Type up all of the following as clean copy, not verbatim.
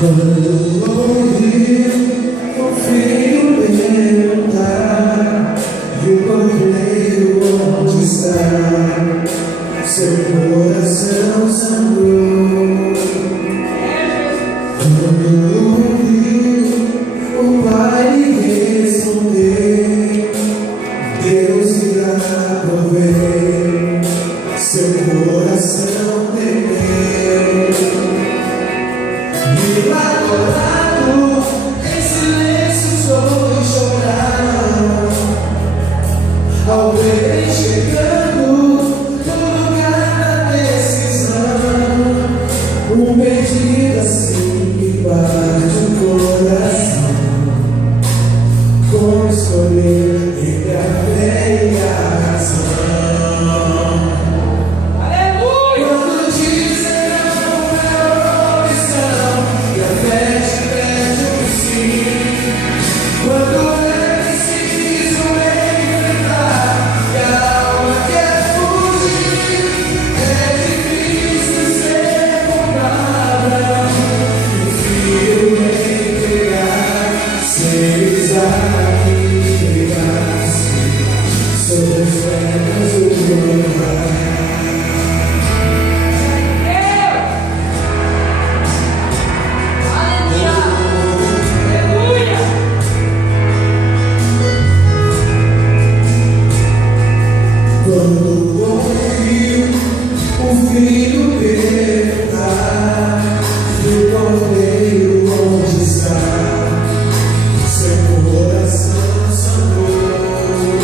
Quando eu ouvi o filho perguntar e o cordeiro onde está, seu coração sangrou. Quando eu ouvi o pai lhe responder, Deus irá prover, seu coração temeu. Imaculado, em silêncio soube chorar ao ver chegando no lugar da decisão, um pedido assim que bate o coração, como escolher entre a fé e a razão. Quando ouvi o filho perguntar e o cordeiro onde está, seu coração sangrou.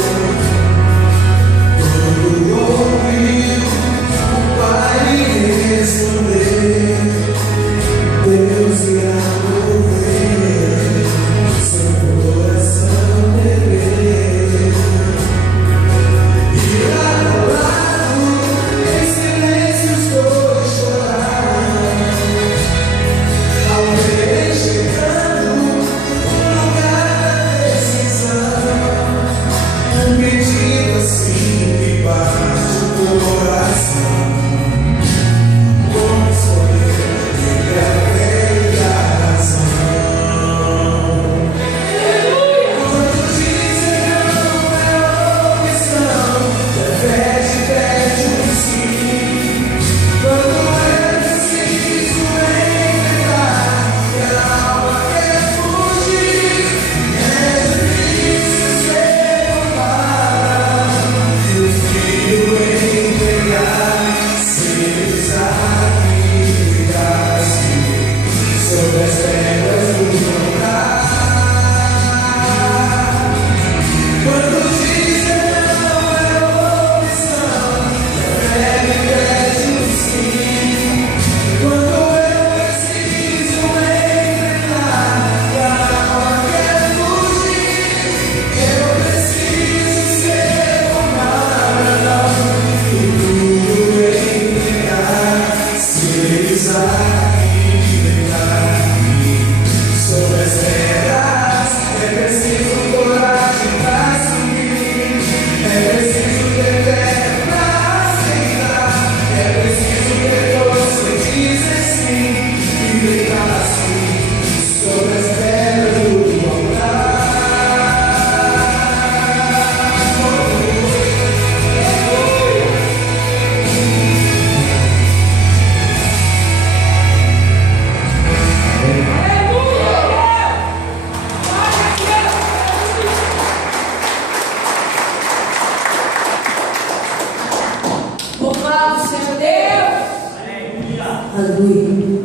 Quando ouvi o pai responder, Deus irá prover, seu coração temeu. Aleluia.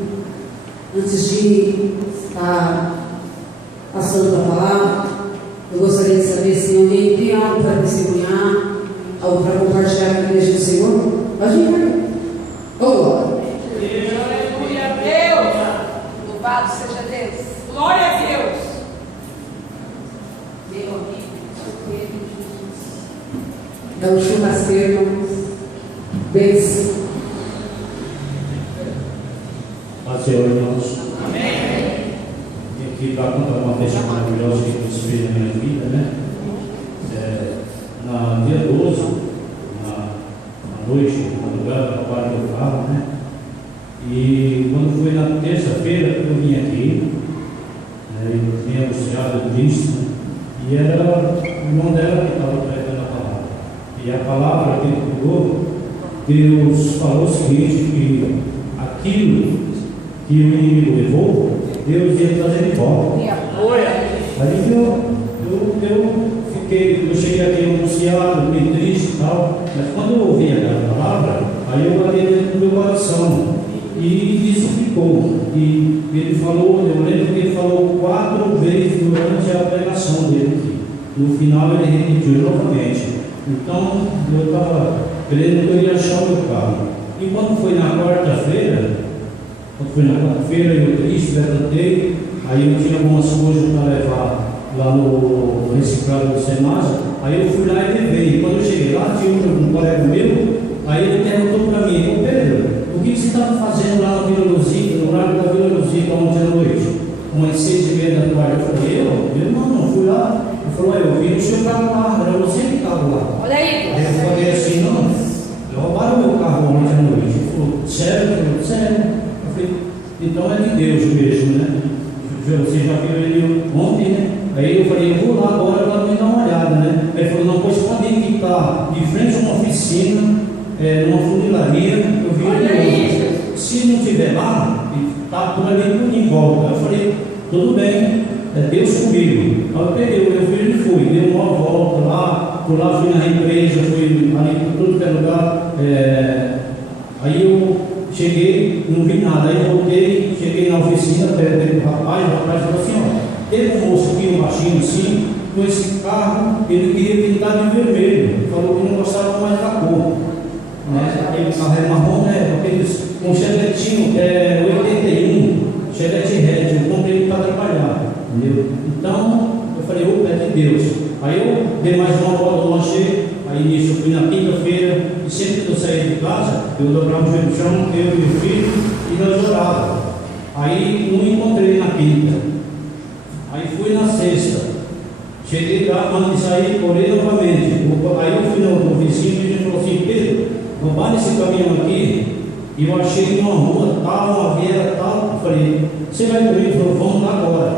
Antes de estar passando a palavra, eu gostaria de saber se alguém tem algo para testemunhar, algo para compartilhar com a igreja do Senhor. Pode ir, né? Aleluia a Deus. Louvado seja Deus. Glória a Deus. Meu amigo, dá um churrasqueiro, irmãos. Bênção. Paz Senhor, irmãos. Amém. Vim aqui para contar uma festa maravilhosa que Deus fez na minha vida, né? Na dia 12, na noite, na madrugada, trabalho do carro, né? E quando foi na terça-feira, eu vim aqui, né? Eu tinha anunciado o Cristo, e era o irmão dela que estava pregando a palavra. E a palavra que ele pegou, Deus falou o seguinte, que aquilo que o inimigo levou, Deus ia trazer de volta. Aí eu cheguei aqui anunciado, fiquei triste e tal, mas quando eu ouvi aquela palavra, aí eu guardei dentro do meu coração e isso ficou. E ele falou, eu lembro que ele falou 4 vezes durante a pregação dele aqui. No final ele repetiu novamente. Então eu estava crendo que eu ia achar o meu carro. E quando foi na quarta-feira, eu triste, levantei, aí eu tinha algumas coisas para levar lá no reciclado do Senasa, aí eu fui lá e levei. Quando eu cheguei lá, tinha um colega meu, aí ele perguntou para mim: ô Pedro, o que você estava fazendo lá no Vila Luzia, no horário da Vila Luzia, ontem à noite? Umas 6h30 da tarde. Eu falei: eu não fui lá. Ele falou: eu vi o seu carro lá, era você que estava lá. Olha aí. Aí eu falei assim: não, roubaram o meu carro ontem à noite. Ele falou: sério? Eu falei: sério. Eu falei: então é de Deus mesmo, né? Você já viu ele ontem, né? Aí eu falei: eu vou lá agora para me dar uma olhada, né? Aí ele falou: não, pois pode ir que está de frente a uma oficina, numa funilaria, eu vi ele ontem. Se não estiver lá, está por ali tudo em volta. Eu falei: tudo bem, é Deus comigo. Aí eu peguei o meu filho e fui, dei uma volta lá, por lá fui na empresa, fui ali por tudo que é lugar. Aí eu cheguei, não vi nada, aí eu voltei, cheguei na oficina, perguntei para o rapaz falou assim: ó, teve um moço aqui, um baixinho assim, com esse carro, ele queria pintar de vermelho, falou que não gostava mais da cor, né? Aquele carro é marrom, né? Aqueles, um chevetinho, 81, chevette hatch, eu comprei para trabalhar, entendeu? Então, eu falei: ô, é de Deus. Aí eu dei mais uma volta no lanche. Aí nisso eu fui na quinta-feira, e sempre que eu saía de casa, eu dobrava o joelho no chão, eu e meu filho, e nós orávamos. Aí não encontrei na quinta. Aí fui na sexta. Cheguei lá, antes de sair, orei novamente. Aí eu fui no vizinho e ele falou assim: Pedro, roubaram esse caminhão aqui, e eu achei numa rua tal, uma viela tal. Eu falei: você vai comigo? Ele falou: vamos lá agora.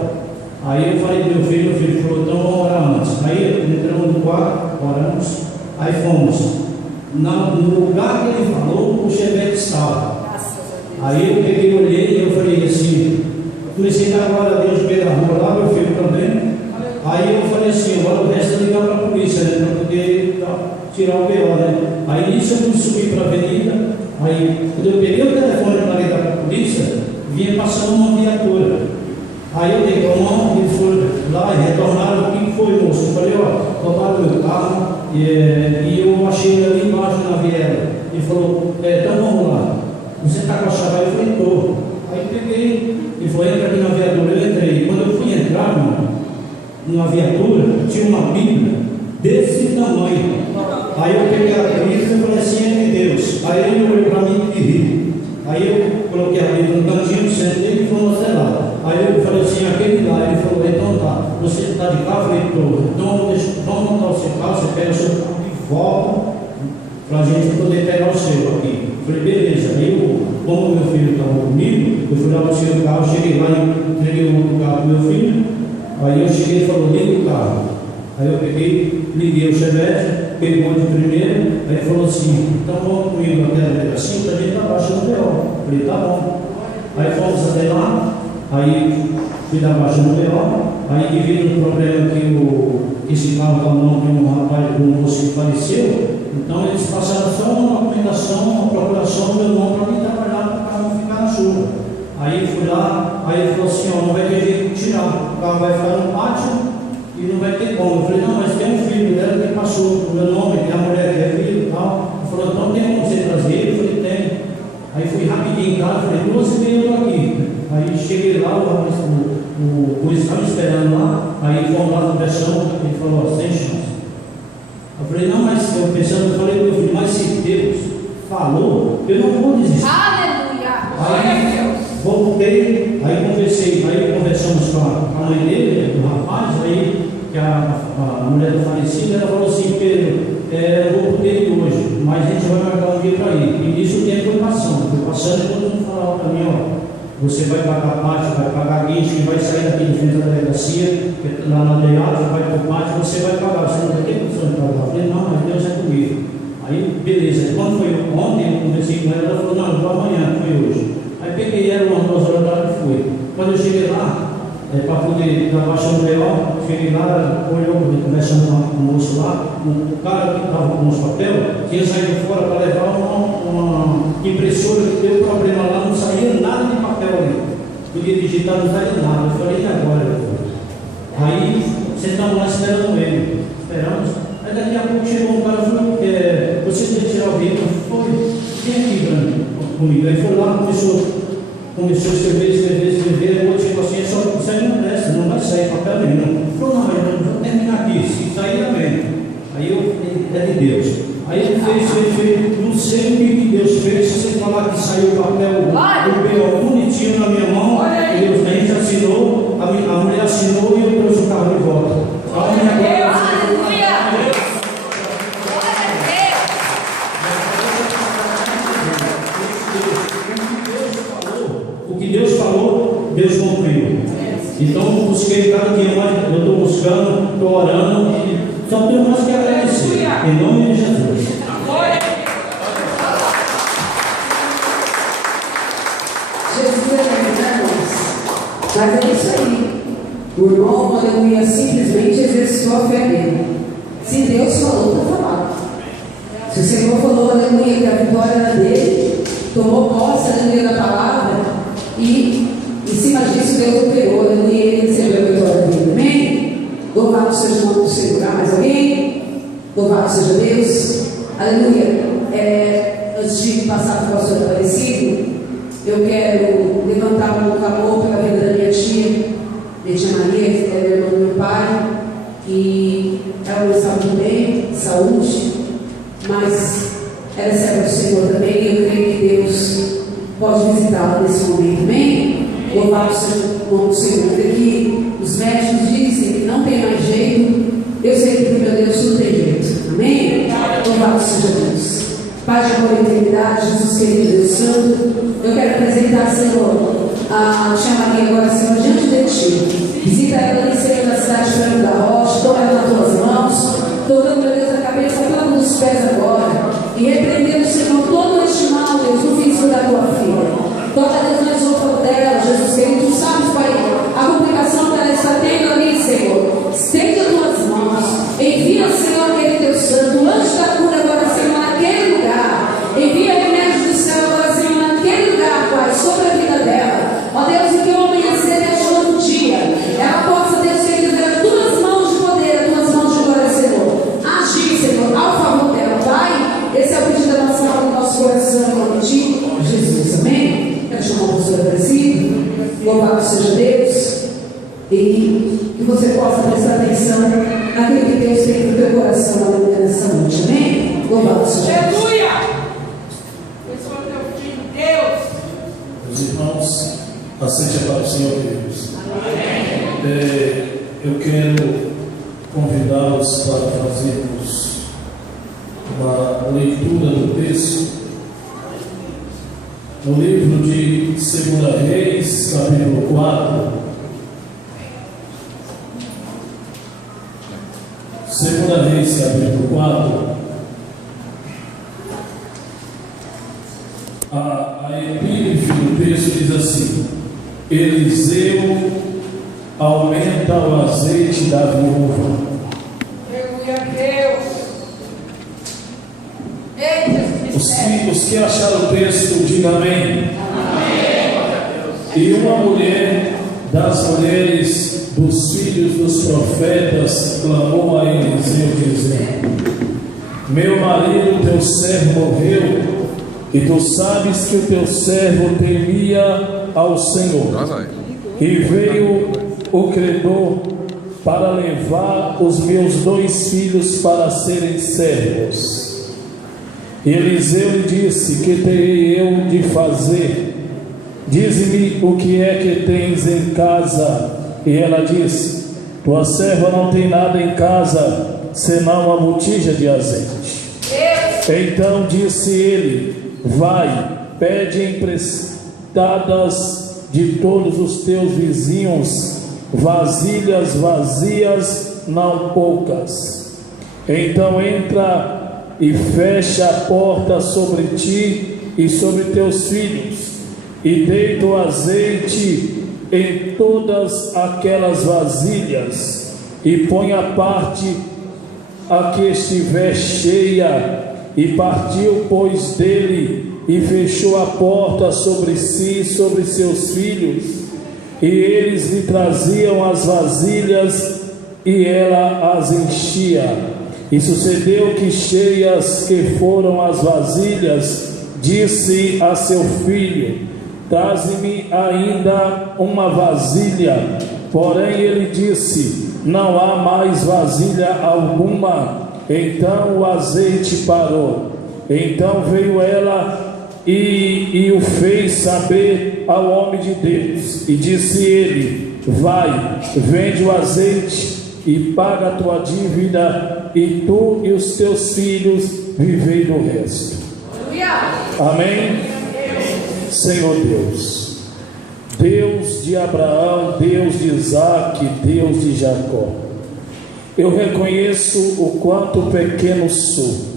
Aí eu falei para meu filho falou: então vamos orar antes. Aí entramos no quarto, oramos. Aí fomos, no lugar que ele falou, o chevette estava. Aí eu peguei, olhei e eu falei assim, comecei a dar glória a Deus no meio da rua lá, meu filho também. Aí eu falei assim: agora o resto é ligar para a polícia, né, para poder tirar o B.O., né? Aí nisso eu fui subir para a avenida. Aí quando eu peguei o telefone para ligar para a polícia, vinha passando uma viatura. Aí eu dei a mão, eles foram lá e retornaram: o que foi, moço? Eu falei: ó, roubaram meu carro e eu achei ele ali embaixo na viela. Ele falou: então vamos lá, você está com a chave? Eu falei: estou. Aí peguei, ele falou: entra aqui na viatura. Eu entrei. Quando eu fui entrar, na viatura, tinha uma Bíblia desse tamanho. Aí eu peguei a Bíblia e falei assim: é de Deus. Aí ele olhou para mim e riu. Aí eu coloquei a Bíblia no cantinho, sentei e falou: sei lá. Aí eu falei assim: aquele lá. Ele falou: então tá, você está de carro? Eu falei: estou. Então vamos montar o seu carro, você pega o seu carro e volta para a gente poder pegar o seu aqui. Eu falei: beleza. Aí eu, como meu filho estava comigo, eu fui lá para o seu carro, cheguei lá e entreguei o outro carro para meu filho. Aí eu cheguei e falou: liga o carro. Aí eu peguei, liguei o chevette, pegou de primeira. Aí ele falou assim: então vamos comigo até a delegacia, para a gente estar baixando o B.O. Eu falei: tá bom. Aí fomos até lá. Aí fui dar baixa no B.O. Aí devido ao problema que esse carro estava no nome de um rapaz, de um moço que faleceu, então eles passaram só uma documentação, uma procuração do meu nome para mim trabalhar, para o carro não ficar na chuva. Aí fui lá, aí ele falou assim: ó, não vai ter jeito de tirar, o carro vai ficar no pátio e não vai ter como. Eu falei: não, mas tem um filho dela que passou o meu nome, tem a mulher que é filho e tal. Ele falou: então tem como você trazer ele? Eu falei: tem. Aí fui rapidinho em casa, falei: 12h30 eu estou aqui. Aí cheguei lá, o juiz estava esperando lá, aí fomos lá no pressão, ele falou: sem chance. Eu falei: não, mas eu pensando, eu falei para meu filho: mas se Deus falou, eu não vou desistir. Aleluia! Aí voltei a mãe dele, do rapaz, aí que a mulher do falecido, ela falou assim: Pedro, eu vou poder ir hoje, mas a gente vai marcar um dia para ir. E nisso o tempo foi passando e todo mundo falava para mim: ó, você vai pagar parte, vai pagar guincho, vai sair daqui de frente da delegacia, lá na DEAD, vai para o pátio, você vai pagar, você não vai ter condição de pagar. Eu falei: não, mas Deus é comigo. Aí, beleza. Quando foi ontem, eu conversei com ela falou: não, eu vou amanhã, foi hoje. Aí peguei ela umas 2 horas da tarde e fui. Quando eu cheguei lá, para poder dar baixão do leão, cheguei lá, olhou, conversando com o moço lá, o cara que estava com os papel tinha saído fora para levar uma impressora que deu problema lá, não saía nada de papel ali. Podia digitar, não saía nada. Eu falei: e agora? Aí, sentamos lá esperando ele. Esperamos. Aí daqui a pouco chegou um cara e falou: você quer tirar o vídeo? Foi. Vem aqui, Brando, comigo. Aí foi lá, começou a escrever, o outro chegou assim: só isso aí não presta, não vai sair papel nenhum. Ele falou: não, mas eu vou terminar aqui, se sair amém. Aí eu falei: é de Deus. Aí ele fez, não sei o que Deus fez, se você falar que saiu o papel do B.O. bonitinho na minha mão, a gente assinou, a mulher assinou e eu trouxe o carro de volta. O que Deus falou, Deus cumpriu. Então eu busquei cada dia mais, eu estou buscando, estou orando, e só tenho mais que agradecer. Em nome de Jesus. Jesus é verdade, mas é isso aí. O irmão, aleluia, simplesmente exerceu a fé dele. Se Deus falou, está falado. Se o Senhor falou, aleluia, que a vitória era dele, tomou posse, aleluia, da palavra, e em cima disso Deus operou, aleluia, e ele recebeu a vitória dele. Amém? Louvado seja o nome do Senhor. Mais alguém? Louvado seja Deus. Aleluia. Antes de passar para o pastor Aparecido, eu quero levantar um clamor pela vida da minha tia Maria, que é irmã do meu pai, e ela não está muito bem, de saúde, mas ela é serva do Senhor também, e eu creio que Deus pode visitá-la nesse momento. Amém? Louvado seja o nome do Senhor. Porque os médicos dizem que não tem mais jeito, eu sei que meu Deus tudo tem jeito. Amém? Louvado seja Deus. Pai de amor e eternidade, Jesus querido, Deus Santo, eu quero apresentar, Senhor, a tia Maria agora, Senhor, diante de Ti. Visita ela ali, Senhor, na cidade de Franco da Rocha, toma ela nas Tuas mãos, tocando, meu Deus, a cabeça, tocando nos pés agora, e repreendendo, Senhor, todo este mal, Deus, no físico da Tua filha. Toca, Deus, na esôfago dela, Jesus querido, Tu sabes, Pai, a complicação que ela está tendo ali, Senhor. Estende as Tuas mãos, envia, Senhor, aquele Deus Santo, o anjo da cura agora, Senhor, naquele lugar. Envia remédios do céu agora, Senhor, naquele lugar, Pai, sobre a vida dela. Ó Deus, e que o amanhecer deste novo dia, ela possa, Deus, querido, ver as Tuas mãos de poder, as Tuas mãos de glória, Senhor. Agir, Senhor, ao favor dela, Pai. Esse é o pedido da nossa alma, do nosso coração, em nome de Jesus. Amém? Quero chamar o pastor Aparecido. Louvado seja Deus. E que você possa prestar atenção naquilo que Deus tem no teu coração nessa noite. Amém? Louvado seja Deus. Aleluia! Eu sou teu filho, Deus. Meus irmãos, aceite para o Senhor, queridos. Eu quero convidá-los para fazermos uma leitura do texto no livro de 2 Reis, capítulo 4. 2 Reis, capítulo 4. A epígrafe do texto diz assim: Eliseu aumenta o azeite da viúva. Aleluia, Deus. Ei, Os que acharam o texto, digam amém. E uma mulher das mulheres dos filhos dos profetas clamou a Eliseu, dizendo: Meu marido, teu servo, morreu, e tu sabes que o teu servo temia ao Senhor. E veio o credor para levar os meus 2 filhos para serem servos. E Eliseu lhe disse: Que terei eu de fazer? Dize-me o que é que tens em casa. E ela disse: tua serva não tem nada em casa, senão uma botija de azeite. Então disse ele: vai, pede emprestadas de todos os teus vizinhos vasilhas vazias, não poucas. Então entra e fecha a porta sobre ti e sobre teus filhos, e deita o azeite em todas aquelas vasilhas, e põe a parte a que estiver cheia. E partiu, pois, dele, e fechou a porta sobre si e sobre seus filhos. E eles lhe traziam as vasilhas, e ela as enchia. E sucedeu que, cheias que foram as vasilhas, disse a seu filho: traze-me ainda uma vasilha. Porém ele disse: não há mais vasilha alguma. Então o azeite parou. Então veio ela e o fez saber ao homem de Deus. E disse ele: vai, vende o azeite e paga a tua dívida, e tu e os teus filhos vivei do resto. Amém? Senhor Deus, Deus de Abraão, Deus de Isaque, Deus de Jacó, eu reconheço o quanto pequeno sou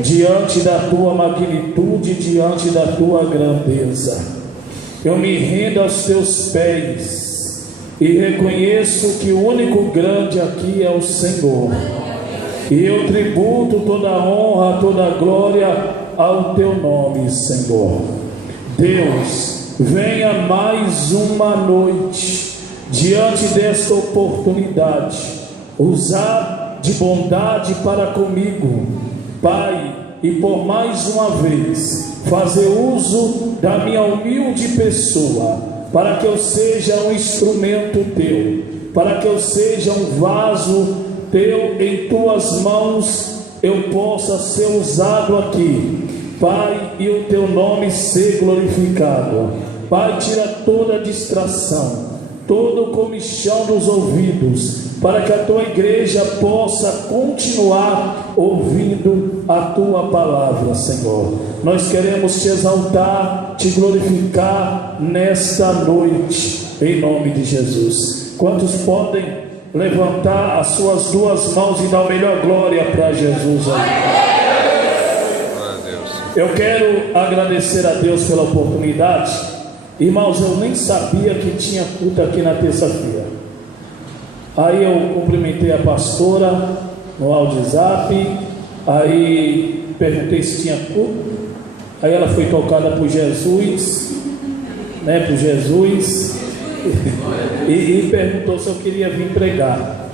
diante da tua magnitude, diante da tua grandeza. Eu me rendo aos teus pés e reconheço que o único grande aqui é o Senhor. E eu tributo toda a honra, toda a glória ao teu nome, Senhor. Deus, venha mais uma noite diante desta oportunidade, usar de bondade para comigo, Pai, e por mais uma vez fazer uso da minha humilde pessoa, para que eu seja um instrumento teu, para que eu seja um vaso teu em tuas mãos, eu possa ser usado aqui, Pai, e o teu nome ser glorificado. Pai, tira toda distração, todo o comichão dos ouvidos, para que a tua igreja possa continuar ouvindo a tua palavra, Senhor. Nós queremos te exaltar, te glorificar nesta noite, em nome de Jesus. Quantos podem levantar as suas duas mãos e dar a melhor glória para Jesus? Eu quero agradecer a Deus pela oportunidade. Irmãos, eu nem sabia que tinha culto aqui na terça-feira. Aí eu cumprimentei a pastora no WhatsApp, aí perguntei se tinha culto. Aí ela foi tocada por Jesus, por Jesus, e perguntou se eu queria vir pregar.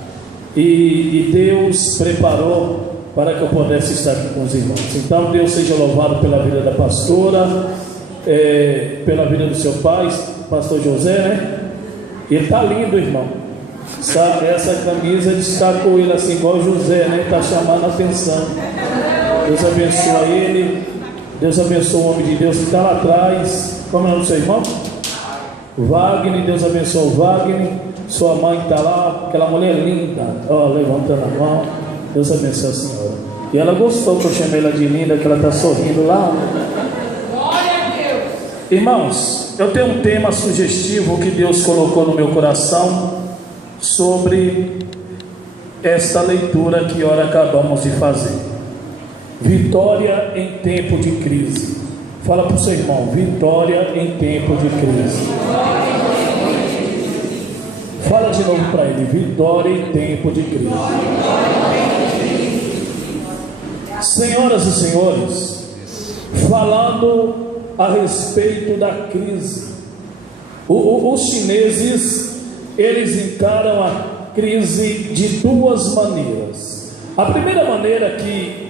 E Deus preparou para que eu pudesse estar aqui com os irmãos. Então Deus seja louvado pela vida da pastora, pela vida do seu pai, pastor José, né? Ele está lindo, irmão. Essa camisa destacou ele assim, igual José, né? Está chamando a atenção. Deus abençoe ele. Deus abençoe o homem de Deus que está lá atrás. Como é o nome do seu irmão? Wagner. Deus abençoe o Wagner. Sua mãe está lá, aquela mulher linda, levantando a mão. Deus abençoe a senhora. E ela gostou que eu chamei ela de linda, que ela está sorrindo lá. Glória a Deus. Irmãos, eu tenho um tema sugestivo que Deus colocou no meu coração sobre esta leitura que ora acabamos de fazer. Vitória em tempo de crise. Fala para o seu irmão: vitória em tempo de crise. Fala de novo para ele: vitória em tempo de crise. Senhoras e senhores, falando a respeito da crise, os chineses, eles encaram a crise de duas maneiras. A primeira maneira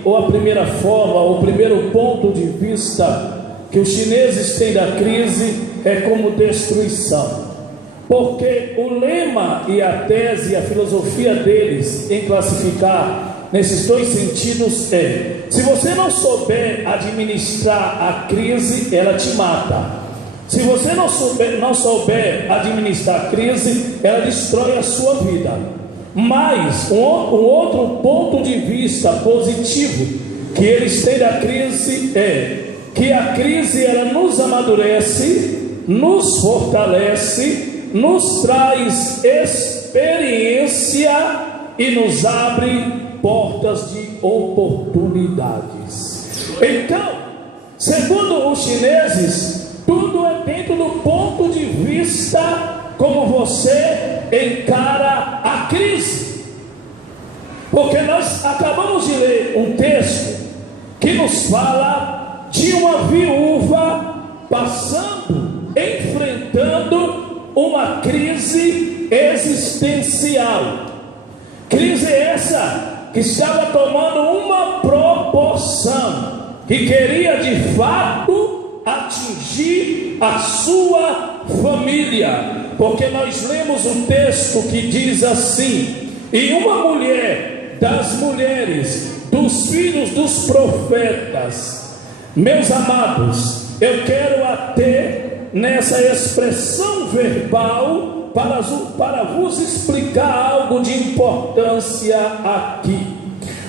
ou a primeira forma, ou o primeiro ponto de vista que os chineses têm da crise é como destruição. Porque o lema e a tese, a filosofia deles em classificar nesses dois sentidos é: se você não souber administrar a crise, ela te mata. Se você não souber administrar a crise, ela destrói a sua vida. Mas um outro ponto de vista positivo que eles têm da crise é que a crise ela nos amadurece, nos fortalece, nos traz experiência e nos abre portas de oportunidades. Então, segundo os chineses, tudo é dentro do ponto de vista como você encara a crise. Porque nós acabamos de ler um texto que nos fala de uma viúva passando, enfrentando uma crise existencial. Crise essa que estava tomando uma proporção, que queria de fato atingir a sua família. Porque nós lemos um texto que diz assim: e uma mulher das mulheres, dos filhos dos profetas. Meus amados, eu quero até nessa expressão verbal para vos explicar algo de importância aqui.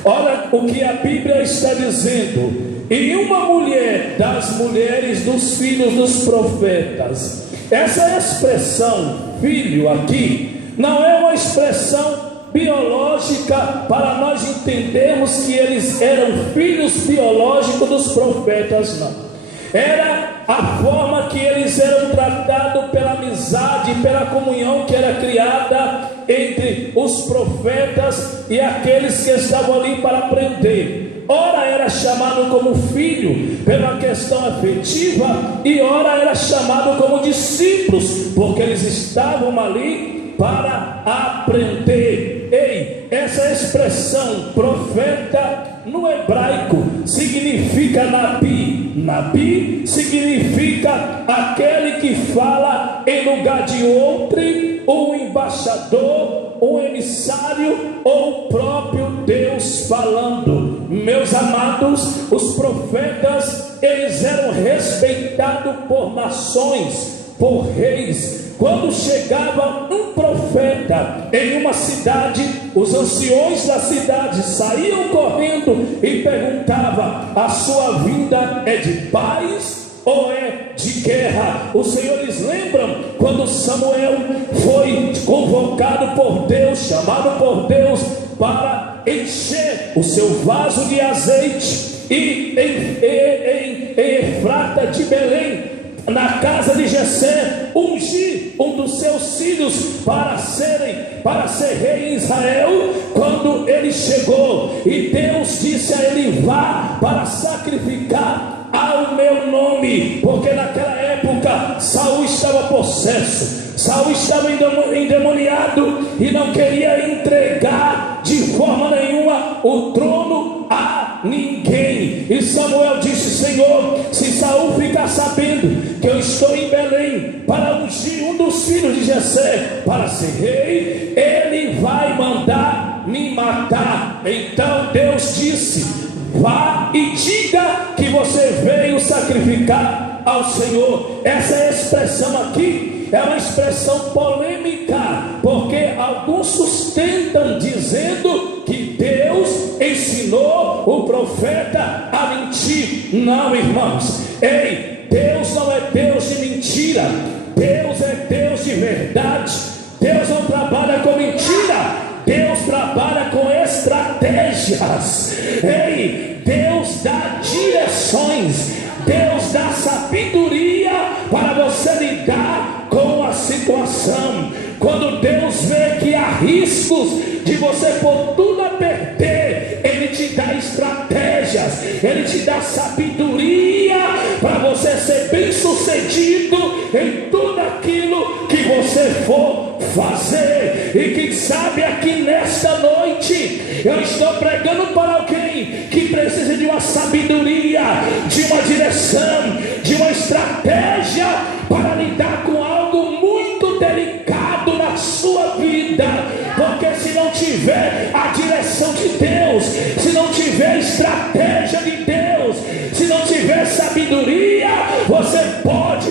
Olha o que a Bíblia está dizendo: e uma mulher das mulheres dos filhos dos profetas. Essa expressão filho aqui não é uma expressão biológica para nós entendermos que eles eram filhos biológicos dos profetas, não. Era a forma que eles eram tratados pela amizade, pela comunhão que era criada entre os profetas e aqueles que estavam ali para aprender. Ora era chamado como filho pela questão afetiva, e ora era chamado como discípulos, porque eles estavam ali para aprender. Ei, essa expressão profeta no hebraico significa nabi. Nabi significa aquele que fala em lugar de outro, um embaixador, um emissário ou o próprio Deus falando. Meus amados, os profetas, eles eram respeitados por nações, por reis. Quando chegava um profeta em uma cidade, os anciões da cidade saíam correndo e perguntavam: a sua vinda é de paz ou é de guerra? Os senhores lembram quando Samuel foi convocado por Deus, chamado por Deus para encher o seu vaso de azeite, e em Efrata de Belém, na casa de Jessé, ungir um dos seus filhos para ser rei em Israel. Quando ele chegou e Deus disse a ele: vá para sacrificar ao meu nome, porque naquela época Saul estava possesso, Saul estava endemoniado e não queria entregar de forma nenhuma o trono a ninguém. E Samuel disse: Senhor, se Saul ficar sabendo que eu estou em Belém para ungir um dos filhos de Jessé para ser rei, ele vai mandar me matar. Então Deus disse: vá e diga que você veio sacrificar ao Senhor. Essa expressão aqui é uma expressão polêmica, porque alguns sustentam dizendo que Deus ensinou o profeta a mentir. Não, irmãos. Ei, Deus não é Deus de mentira. Deus é Deus de verdade. Deus não trabalha com mentira. Deus trabalha com estratégias. Ei, Deus dá direções. Deus dá sabedoria para você lidar com a situação. Quando Deus vê que há riscos de você pôr tudo a perder, Ele te dá estratégias, Ele te dá sabedoria para você ser bem sucedido em tudo aquilo que você for fazer. E quem sabe aqui nesta noite eu estou pregando para alguém que precisa de uma sabedoria, de uma direção, de uma estratégia para lidar com algo muito delicado na sua vida. Porque se não tiver a direção de Deus, se não tiver estratégia de Deus, se não tiver sabedoria, você pode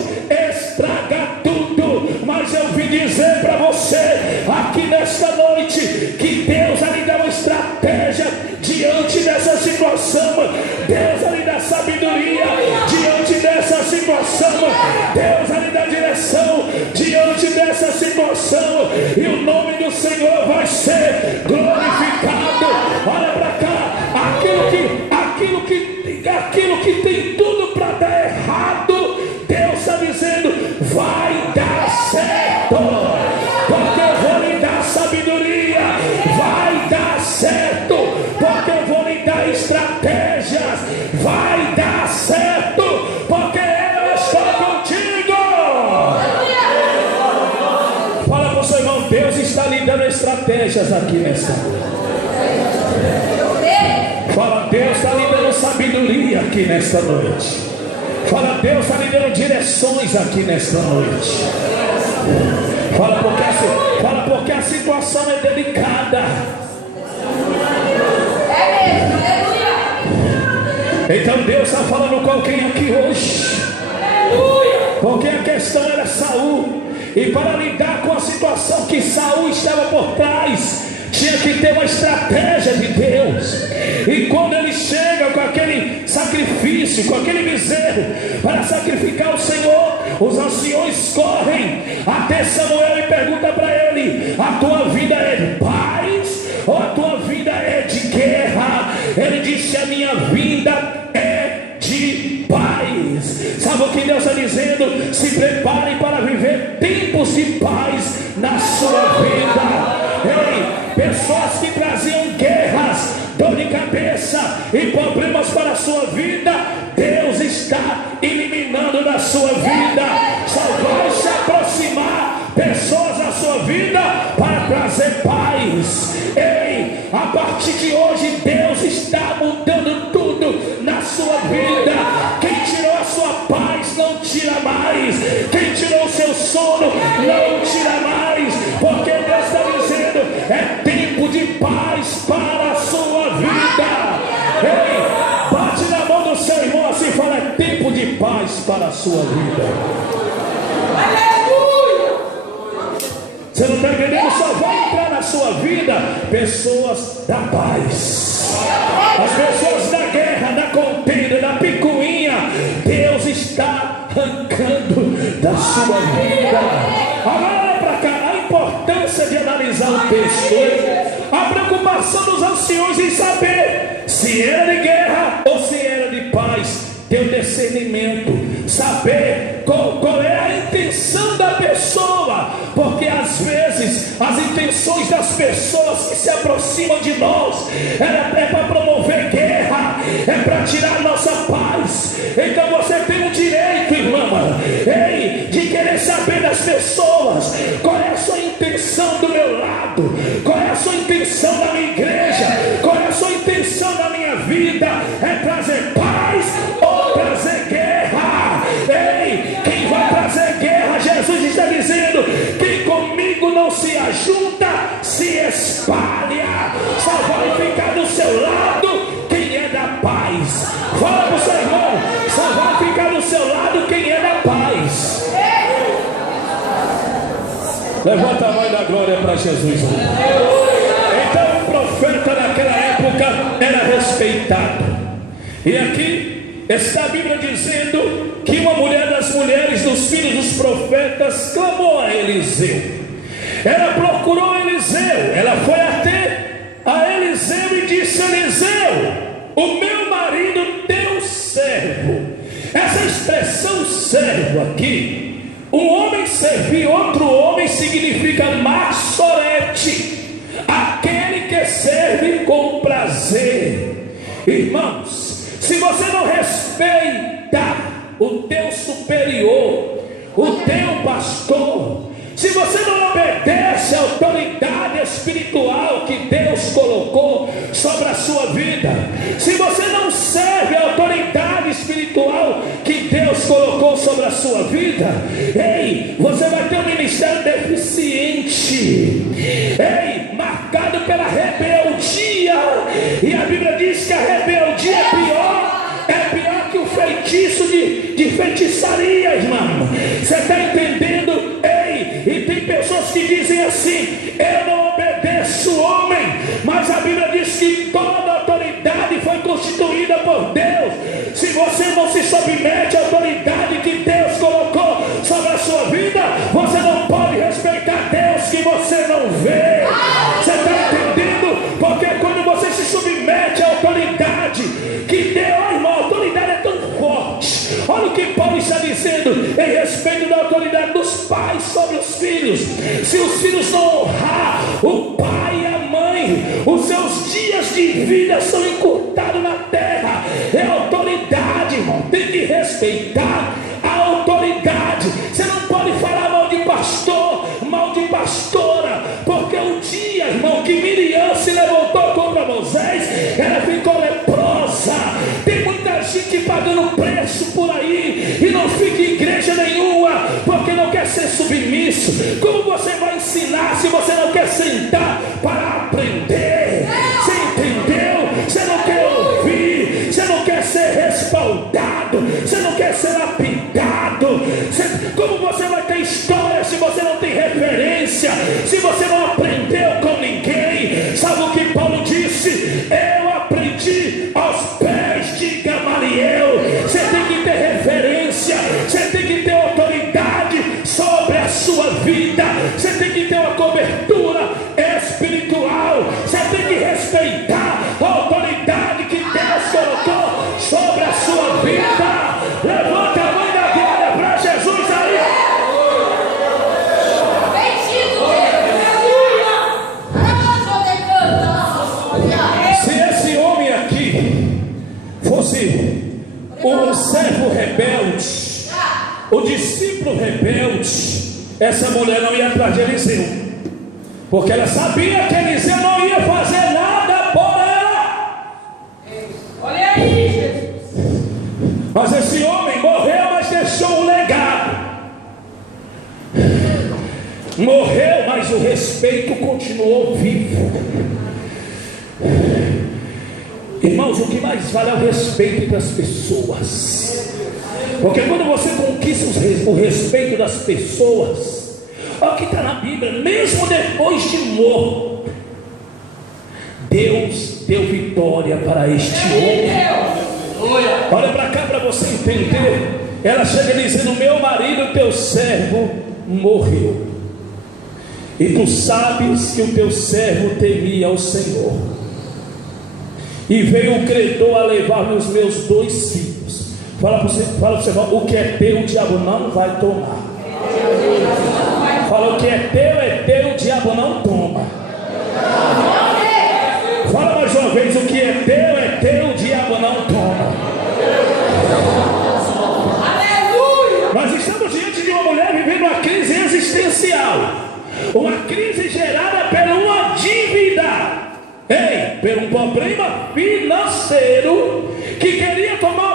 nesta noite que Deus lhe dá uma estratégia diante dessa situação. Deus lhe dá sabedoria diante dessa situação. Deus lhe dá direção diante dessa situação. E o nome do Senhor vai ser glorificado. Olha para cá, aquilo que tem tudo para dar errado, Deus está dizendo, vai dar certo, porque eu vou lhe dar sabedoria. Vai dar certo, porque eu vou lhe dar estratégias. Vai dar certo, porque eu estou contigo. Fala para o seu irmão, Deus está lhe dando estratégias aqui nesta noite. Fala, Deus está lhe dando sabedoria aqui nesta noite. Fala, Deus está lhe dando direções aqui nesta noite. Fala porque a situação é delicada. Então Deus está falando com alguém aqui hoje. Porque a questão era Saul. E para lidar com a situação que Saul estava por trás, tinha que ter uma estratégia de Deus. E quando ele chega com aquele sacrifício, com aquele bezerro para sacrificar o Senhor, os anciões correm até Samuel e perguntam para ele: a tua vida é de paz ou a tua vida é de guerra? Ele disse: a minha vida é de paz. Sabe o que Deus está dizendo? Se prepare para viver tempos de paz na sua vida. Ei, pessoas que traziam guerras, dor de cabeça e problemas para a sua vida, Deus está eliminando da sua vida. Só vai se aproximar pessoas da sua vida para trazer paz. Ei, a partir de hoje Deus está mudando tudo na sua vida. Quem tirou a sua paz não tira mais. Quem tirou o seu sono não tira mais. Porque Deus está dizendo: é tempo de paz para a sua vida. Ei, bate na mão do seu irmão assim e fala: é tempo de paz para a sua vida. Aleluia! Você não está entendendo? Só vai entrar na sua vida pessoas da paz. As pessoas da guerra, da contenda, da picuinha, Deus está arrancando da sua vida. Olha para cá, a importância de analisar o texto. A preocupação dos anciões em saber se era de guerra ou se era de paz. Ter o discernimento, saber qual é a intenção da pessoa, porque às vezes as intenções das pessoas que se aproximam de nós é para promover guerra, é para tirar nossa paz. Então você tem o direito, irmã, de querer saber das pessoas qual é a sua intenção do meu lado, qual é a sua intenção da minha igreja, qual é a sua intenção da minha vida. É trazer paz ou trazer guerra? Ei, quem vai trazer guerra? Jesus está dizendo: quem comigo não se ajunta, se espalha. Só vai ficar do seu lado quem é da paz. Fala para o seu irmão: só vai ficar do seu lado quem é da paz. Levanta a mão da glória para Jesus. Então o profeta naquela época era respeitado. E aqui está a Bíblia dizendo que uma mulher das mulheres dos filhos dos profetas clamou a Eliseu. Ela procurou Eliseu. Ela foi até a Eliseu e disse: Eliseu, o meu marido, teu servo. Essa expressão servo aqui, um homem servir outro homem, significa maçorete, aquele que serve com prazer. Irmãos, se você não respeita o teu superior, o teu pastor, se você não obedece à autoridade espiritual que Deus colocou sobre a sua vida, se você não serve a autoridade espiritual que Deus colocou sobre a sua vida, ei, você vai ter um ministério deficiente, ei, marcado pela rebeldia. E a Bíblia diz que a rebeldia é pior que o feitiço de feitiçaria, irmão. Você está entendendo? Ei, e tem pessoas que dizem assim: eu não obedeço autoridade dos pais sobre os filhos. Se os filhos não honrar o pai e a mãe, os seus dias de vida são encurtados na terra. É autoridade, irmão, tem que respeitar a autoridade. Você não pode falar mal de pastor, mal de pastora, porque o dia, irmão, que Miriam se levantou contra Moisés, ela ficou leprosa. Tem muita gente pagando preço por aí e não fica em igreja nenhuma porque não quer ser submisso. Como você vai ensinar se você não quer sentar para aprender? Você entendeu? Você não quer ouvir, você não quer ser respaldado, você não quer ser lapidado. Como você vai ter história se você não tem referência, se você não aprendeu com ninguém? Sabe o que Paulo disse? Eu aprendi aos pés de Gamaliel. Você tem que ter referência, você tem que ter autoridade sobre a sua vida, você tem que ter uma cobertura espiritual, você tem que respeitar a autoridade que Deus colocou sobre a sua vida. Levanta a mão da glória para Jesus aí. Se esse homem aqui fosse um servo rebelde, o discípulo rebelde, essa mulher não ia atrás de Eliseu, porque ela sabia que Eliseu não ia fazer nada por ela. Olha aí, Jesus. Mas esse homem morreu, mas deixou um legado. Morreu, mas o respeito continuou vivo. Irmãos, o que mais vale é o respeito das pessoas. Porque quando você conquista o respeito das pessoas, olha o que está na Bíblia, mesmo depois de morto, Deus deu vitória para este homem. Olha para cá para você entender. Ela chega dizendo: meu marido, teu servo, morreu, e tu sabes que o teu servo temia ao Senhor, e veio o credor a levar os meus 2 filhos. Fala para você, o que é teu, o diabo não vai tomar. Fala, o que é teu, o diabo não toma. Fala mais uma vez, o que é teu, o diabo não toma. Aleluia! Nós estamos diante de uma mulher vivendo uma crise existencial, uma crise gerada por uma dívida, por um problema financeiro, que queria tomar